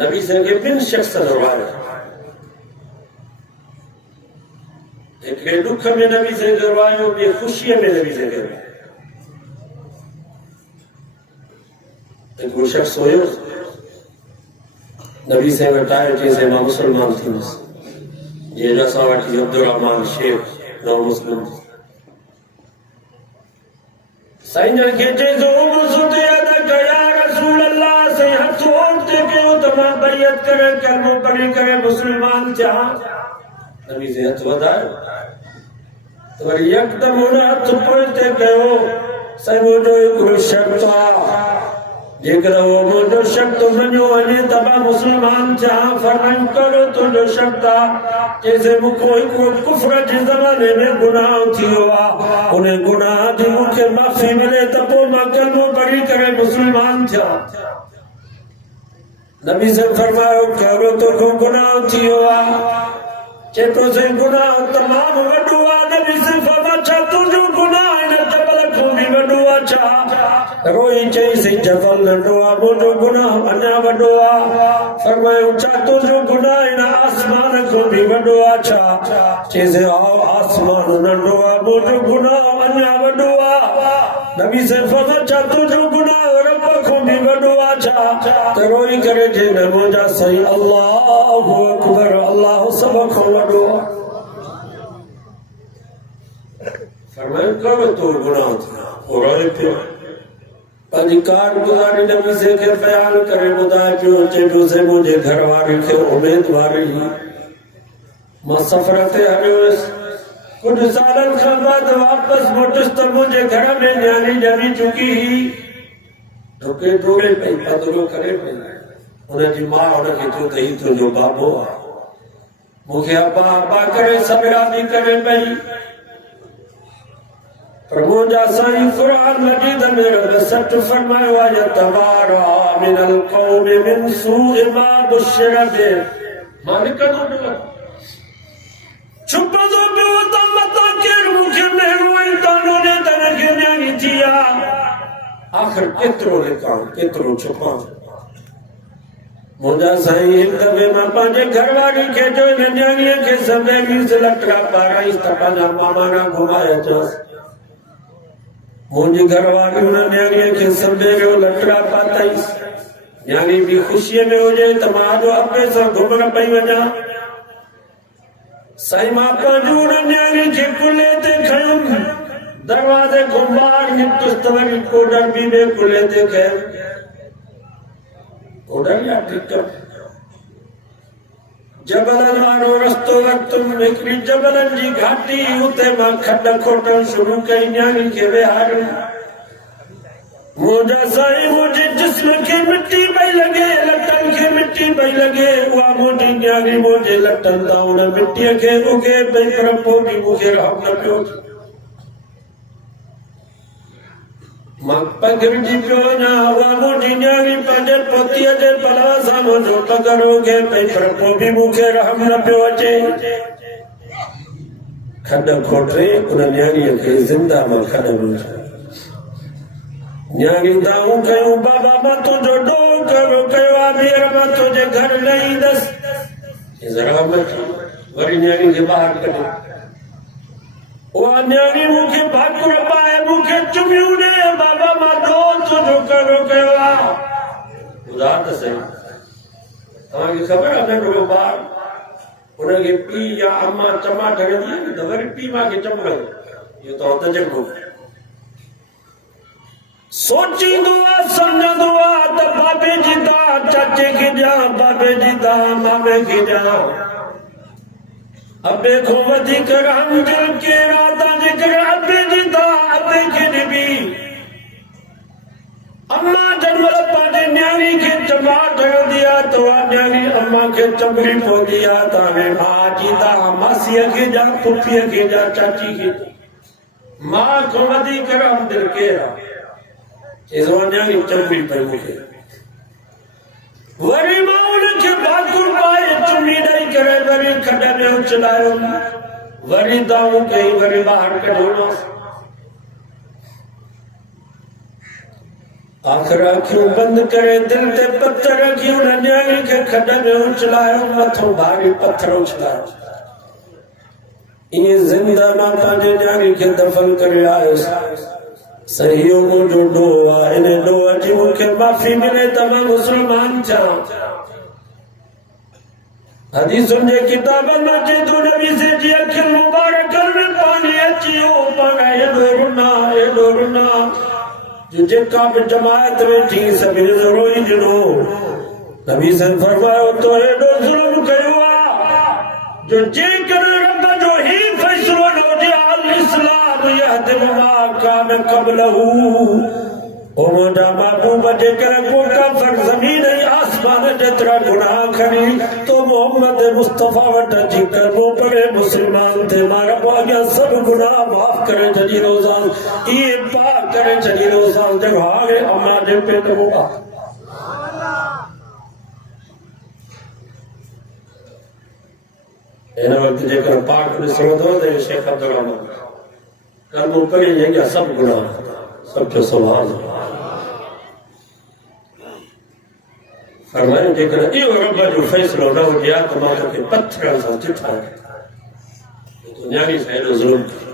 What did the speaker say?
नबी से के बिन शख्स दरवाजा एक दुख में नबी से करवायो, ॿिए ख़ुशीअ में नबी से करवायो। हिकिड़ो शख्स हुयो नबी से वटि आयो, चईंसि मां मुस्लमान थींदुसि। जीअं असां वटि अब्दुर्रहमान शेख नओं मुस्लिम साईं जन खे चईंसि हथ ओठते कयो त मां बैयत करे कलमो पढ़ी करे मुस्लमान थिया। नबी से हथ वधायो त वरी यकदम हुन हथ पोइते कयो, साईं मुंहिंजो हिकिड़ो शर्त आहे, जेकर वो मुंहिंजो शर्त मञियो वञे त मां मुस्लमान थिया। फरमायूं कहिड़ो तुंहिंजो शर्त आहे? चईंसि मूंखे हिकिड़ो कुफ्र जे ज़माने में गुनाह थियो आहे, उन गुनाह जी मूंखे माफ़ी मिले त पोइ मां कलमो पढ़ी करे मुस्लमान थिया। नबी से फरमायो कहिड़ो तोखे गुनाह थियो आहे? चए थो साईं गुनाह तमामु वॾो आहे। नबी से फरमायो छा तुंहिंजो गुनाह हिन जबल खां बि वॾो आहे छा? रोई चईंसि जबल नंढो आहे, मुंहिंजो गुनाह अञा वॾो आहे। फरमायो छा तुंहिंजो गुनाह हिन आसमान खां बि वॾो आहे छा? चईंसि आसमान नंढो आहे, मुंहिंजो गुनाह अञा वॾो आहे। नबी से फरमायो छा तुंहिंजो गुनाह रब खां बि वॾो आहे छा? त रोई करे चई न मुंहिंजा साईं अल्लाहु अकबर, अल्लाह सभ खां वॾो आहे। फरमायो कहिड़ो तो गुनाह थियो? रोए पियो, पंहिंजी कारगुज़ारी नबी से खे बयान करे ॿुधाए पियो। चए पियो से मुंहिंजे घर वारी खे उमेदवारी हुई, मां सफ़र ते हलियो हुयुसि, कुझु सालनि खां बाद वापसि मोटुसि त मुंहिंजे घर में न्याणी ॼमी चुकी हुई। डुके डोड़े पई, पधरो करे पई। हुनजी मां हुनखे चयो त हीउ तुंहिंजो बाबो आहे। मूंखे अब्बा अब्बा करे सबरा बि करे पई। पर मुंहिंजा साईं क़ुरान मजीद में रब सच फरमायो आहे तबारा मिनल क़ौमि मिन सूइ मा बुश्शिर बिहि। मां निकिरंदो पियो, छुपंदो पियो त मतां केरु मूंखे महिरो ऐं तानो ॾे त हिनखे न्याणी थी आहे। आख़िर केतिरो लिकां, केतिरो छुपां? मुंहिंजा साईं हिकु दफ़े मां पंहिंजे घरवारी खे चयो हिन न्याणीअ खे संभेलीसि, लटरा पाराईसि त पंहिंजा मामाना घुमाए अचांसि। मुंहिंजी घरवारी हुन न्याणीअ खे संभेलियो, लटरा पाताईसि। न्याणी बि ख़ुशीअ में हुजे त मां अॼु अब्बे सां घुमण पई वञा। साईं मां पंहिंजो हुन न्याणी खे कुल्हे ते खयुमि, दरवाज़े खां ॿाहिरि निकितुसि त वरी कोडर बि ॿिए कुल्हे ते खयुमि। कोडर या टिकट जबलनि वारो रस्तो वरितुमि, हिकिड़ी जबलनि जी घाटी, उते मां खॾ खोटण शुरू कई, न्याणी खे विहारियो। मुंहिंजा साईं मुंहिंजे जिस्म खे मिटी पई लॻे, लटनि खे मिटी पई लॻे। उहा मुंहिंजी न्याणी मुंहिंजे लटनि तां उन मिटीअ खे उगे पई, पर पोइ बि मूंखे रहम न पियो। मां पघिरजी पियो वञा, उहा मुंहिंजी न्याणी पंहिंजे पतीअ जे पलव सां मुंहिंजो पघर उगे पई, पर पोइ बि मूंखे रहम न पियो अचे। खॾ खोटे उन न्याणीअ खे ज़िंदा मां खॾ में न्याणी दाऊं कयूं, बाबा मां तुंहिंजो ॾोह करो कयो आहे, ॿीहर मां तुंहिंजे घर न ईंदसि। वरी न्याणी खे ॿाहिरि कढियो। उहा न्याणी मूंखे भाकुर पाए, मूंखे चुमियूं ॾे, बाबा मां ॾोह तुंहिंजो करो कयो आहे। ॿुधा त सही, तव्हांखे ख़बर आहे नंढड़ो ॿार हुनखे पीउ या अम्मा चमाट हणंदी आहे त वरी पीउ मूंखे चमड़ो, इहो तव्हां तजुर्बो सोचींदो आहे, सम्झंदो आहे त बाबे जी दाह चाचे खे ॾियां, बाबे जी दाह मामे खे ॾियां। अबे खां वधीक रहमदिल केरु आहे त जेकर अबे जी दाह अबे खे ॾिबी। अम्मा जंहिंमहिल पंहिंजे न्याणी खे चमाट हणंदी आहे त उहा न्याणी अम्मा खे चंबड़ी पवंदी आहे त हाणे माउ जी दाह मासीअ खे ॾियां, पुफीअ खे ॾियां, चाची खे। माउ खां वधीक रहमदिल केरु आहे? न्याणी चंबड़ी पई मूंखे। वरी मां उनखे भाकुर पाए चुमी ॾेई करे वरी खॾ में उछलायो, वरी दाऊं कई, वरी ॿाहिरि कढियोमांसि। आखिर अखियूं बंद करे दिल ते पत्थर रखियूं न न्याणी के खड में उछलायो मथो भारी पत्थर उछलायो ये जिंदा मां पंहिंजे न्याणी के दफन करे आयुसि सहयोगो जो ॾोह आहे इन ॾोह जी मूंखे माफ़ी मिले त मां मुस्लमान थियां हदीसुनि जे किताबनि में अचे थो नबी से जी अखियुनि मुबारकनि में पाणी अची वियो पाण एॾो रुना जेका भी जमायत वेठी सभिनी जो रोई ॾिनो नबी से फरमायो तो एॾो ज़ुल्म कयो आहे जो जेकर रब जो ही फैसलो न हुजे अल इस्लाम यहदिम मा कान क़ब्लहू ओ मुंहिंजा महबूब जेकर को काफ़िर ज़मीन ऐं आसमान जेतिरा गुनाह खणी तो मोहम्मद मुस्तफ़ा वटि अची कलमो पढ़े मुस्लमान थे मां रब अॻियां सभु गुनाह माफ़ करे छॾींदोसांसि इहे पाक करे छॾींदोसांसि जेको हाणे अमा जे पेट में आहे हिन वक़्तु जेकर पाक ॾिसणो अथव त शेख अब्दुल रहमान कलमो पढ़े अॻियां सभु गुनाह सभु सुभाणे फरमायो जेकर इहो रब जो फ़ैसिलो न हुजे हा त मां तोखे पत्थरनि सां चिठां न्याणी सां एॾो ज़ुल्म